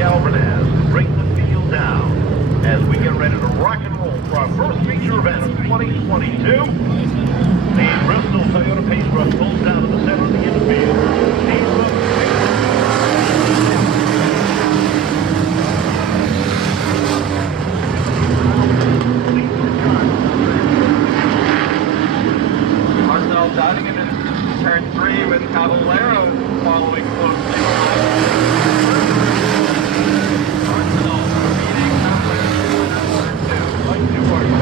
Alvarez to bring the field down as we get ready to rock and roll for our first feature event of 2022. The Bristol Toyota Pace Truck pulls down to the center of the infield. Marcel diving into turn 3 with Caballero following closely behind. Marcel beating Caballero in turn 2. Like 2 parts.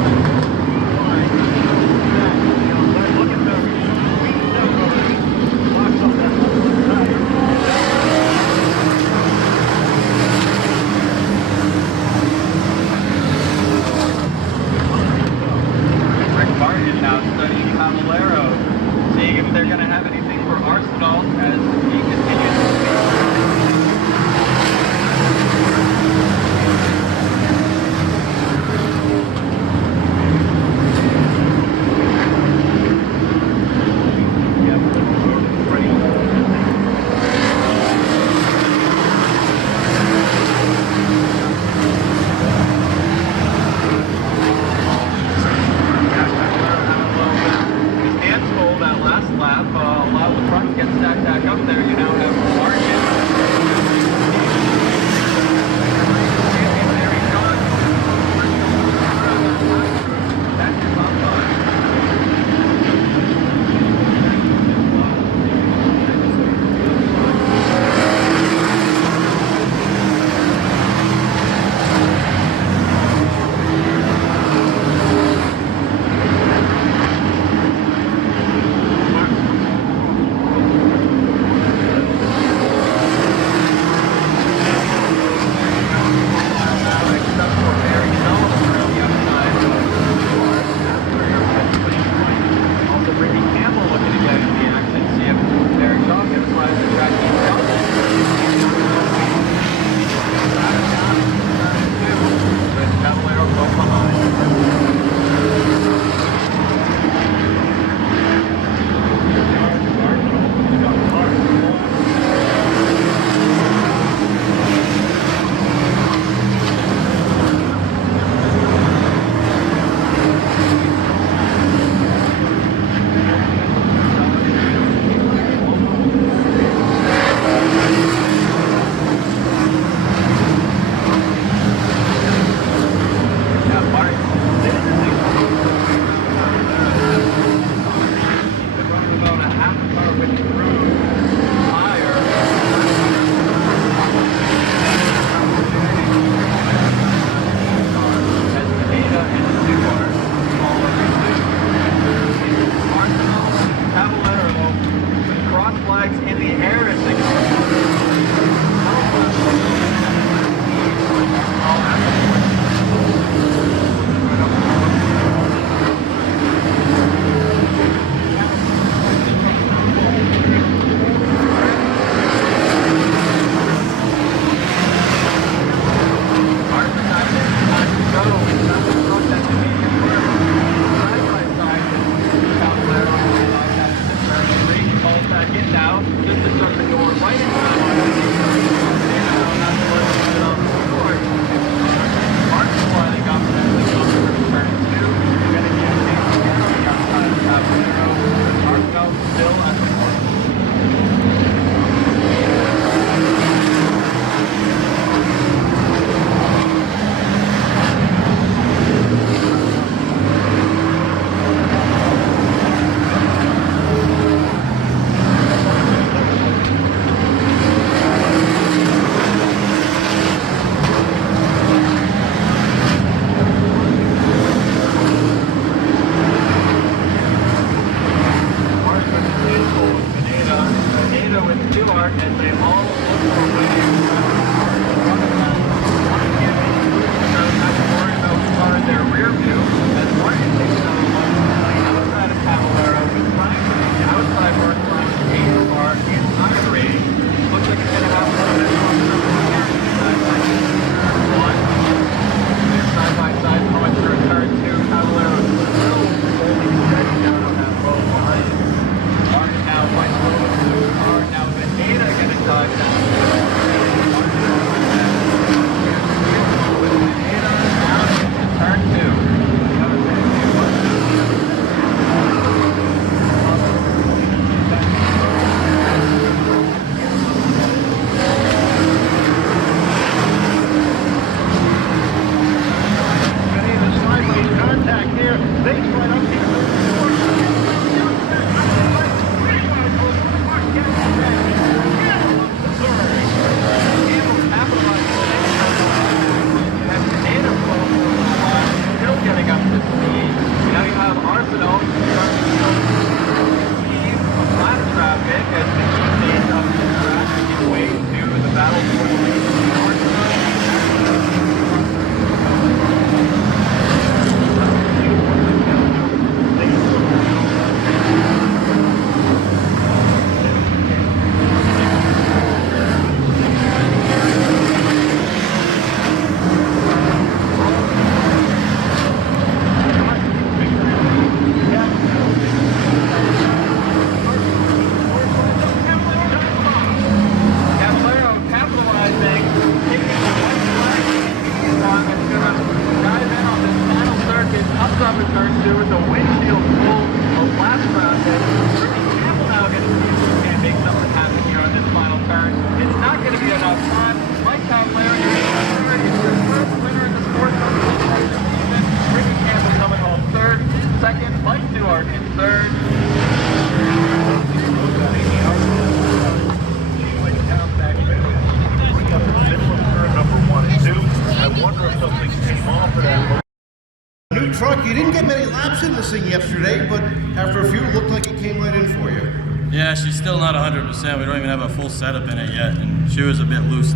truck. You didn't get many laps in this thing yesterday, but after a few, it looked like it came right in for you. Yeah, she's still not 100%. We don't even have a full setup in it yet, and she was a bit loose.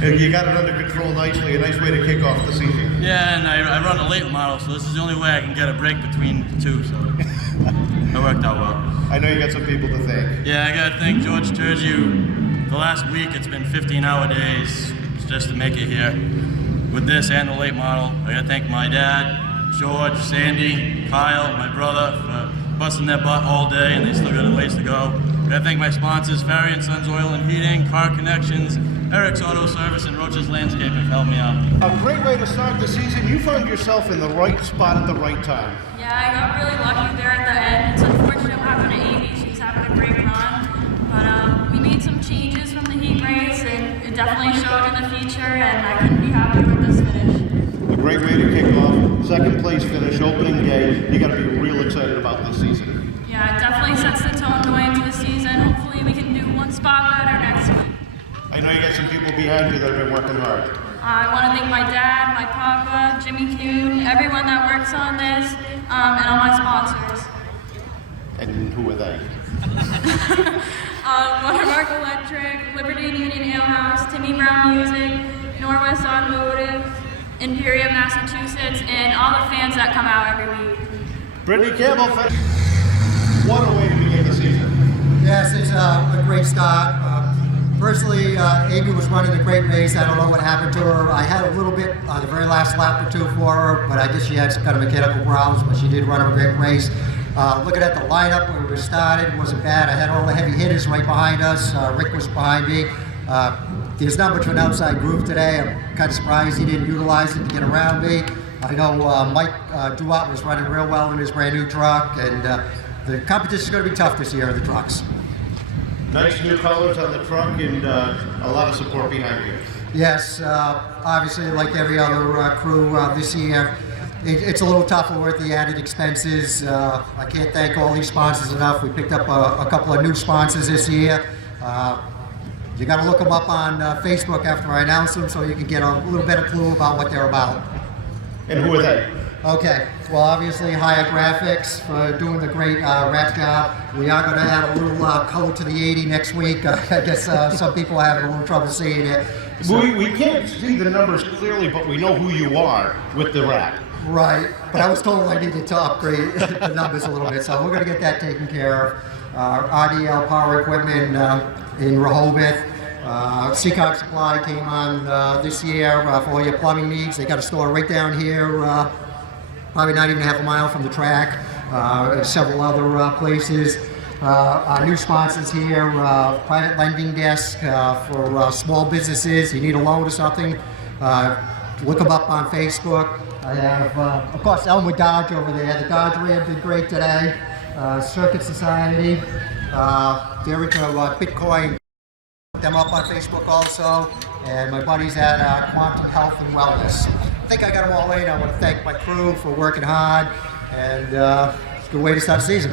You got it under control nicely. A nice way to kick off the season. Yeah, and I run a late model, so this is the only way I can get a break between the two, so it worked out well. I know you got some people to thank. Yeah, I gotta thank George Turgiu. The last week, it's been 15-hour days just to make it here. With this and the late model, I gotta thank my dad, George, Sandy, Kyle, my brother for busting their butt all day, and they still got a ways to go. I gotta thank my sponsors, Ferry and Sons Oil and Heating, Car Connections, Eric's Auto Service, and Roach's Landscaping for helping me out. A great way to start the season. You found yourself in the right spot at the right time. Yeah, I got really lucky there at the end. It's unfortunate what happened to Amy. She's having a great run. But we made some changes from the heat race, and it definitely showed in the feature, and I couldn't be happier with this finish. A great way to kick off. Second place finish, opening day. You got to be real excited about this season. Yeah, it definitely sets the tone going into the season. Hopefully we can do one spot better next week. I know you got some people behind you that have been working hard. I want to thank my dad, my papa, Jimmy Kuhn, everyone that works on this, and all my sponsors. And who are they? Watermark Electric, Liberty Union Ale House, Timmy Brown Music, Norwest Automotive, Imperial, Massachusetts, and all the fans that come out every week. Brittany Campbell, what a way to begin the season. Yes, it's a great start. Personally, Amy was running a great race. I don't know what happened to her. I had a little bit on the very last lap or two for her, but I guess she had some kind of mechanical problems, but she did run a great race. Looking at the lineup where we started, it wasn't bad. I had all the heavy hitters right behind us. Rick was behind me. There's not much of an outside groove today. I'm kind of surprised he didn't utilize it to get around me. I know Mike Duat was running real well in his brand new truck, and the competition is going to be tough this year in the trucks. Nice new colors on the truck and a lot of support behind you. Yes, obviously like every other crew this year, it's a little tougher with the added expenses. I can't thank all these sponsors enough. We picked up a couple of new sponsors this year. You got to look them up on Facebook after I announce them so you can get a little better clue about what they're about. And who are they? Okay, well obviously Higher Graphics for doing the great wrap job. We are going to add a little color to the 80 next week. I guess some people are having a little trouble seeing it. So, We can't see the numbers clearly, but we know who you are with the wrap. right, but I was told I needed to upgrade the numbers a little bit, so we're going to get that taken care of. RDL Power Equipment in Rehoboth. Seekonk Supply came on this year for all your plumbing needs. They got a store right down here, probably not even half a mile from the track, and several other places. Our new sponsors here, private lending desk for small businesses. You need a loan or something, look them up on Facebook. I have, of course, Elmer Dodge over there. The Dodge Ram did great today. Circuit Society, they're into Bitcoin. Them up on Facebook also, and my buddies at Quantum Health and Wellness. I think I got them all in. I want to thank my crew for working hard, and it's a good way to start the season.